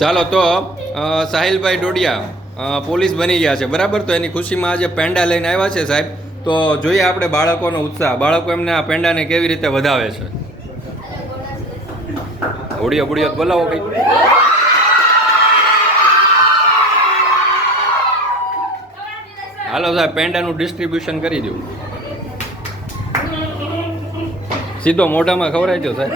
ચાલો તો સાહિલભાઈ ડોડિયા પોલીસ બની ગયા છે બરાબર. તો એની ખુશીમાં આજે પેંડા લઈને આવ્યા છે સાહેબ. તો જોઈએ આપણે બાળકોનો ઉત્સાહ, બાળકો એમને આ પેંડાને કેવી રીતે વધાવે છે. હોડિયો બુડિયો બોલાવો કંઈક. હાલો સાહેબ, પેંડાનું ડિસ્ટ્રીબ્યુશન કરી દઉં. સીધો મોઢામાં ખવડાવી દો સાહેબ.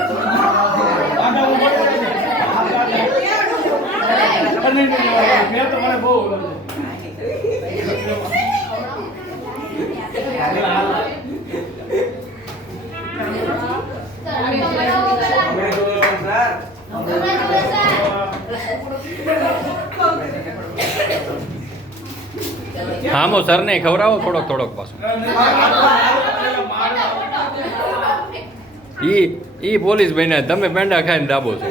હા મો સર ને ખવડાવો થોડોક થોડોક પાછો. ઈ પોલીસ બન્યા, તમે પેંડા ખાઈને દાબો છો,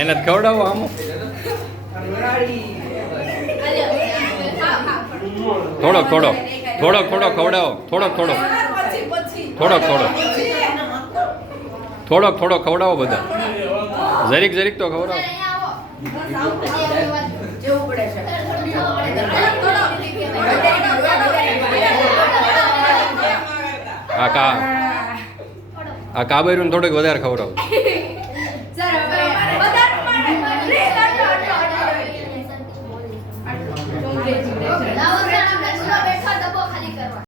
એને જ ખવડાવો. આમો થોડોક થોડોક થોડોક થોડોક ખવડાવો. થોડોક થોડોક થોડોક થોડોક થોડોક થોડોક ખવડાવો બધા. જરીક જરીક તો ખવડાવો. આ કાબેરું થોડુંક વધારે ખવડાવો.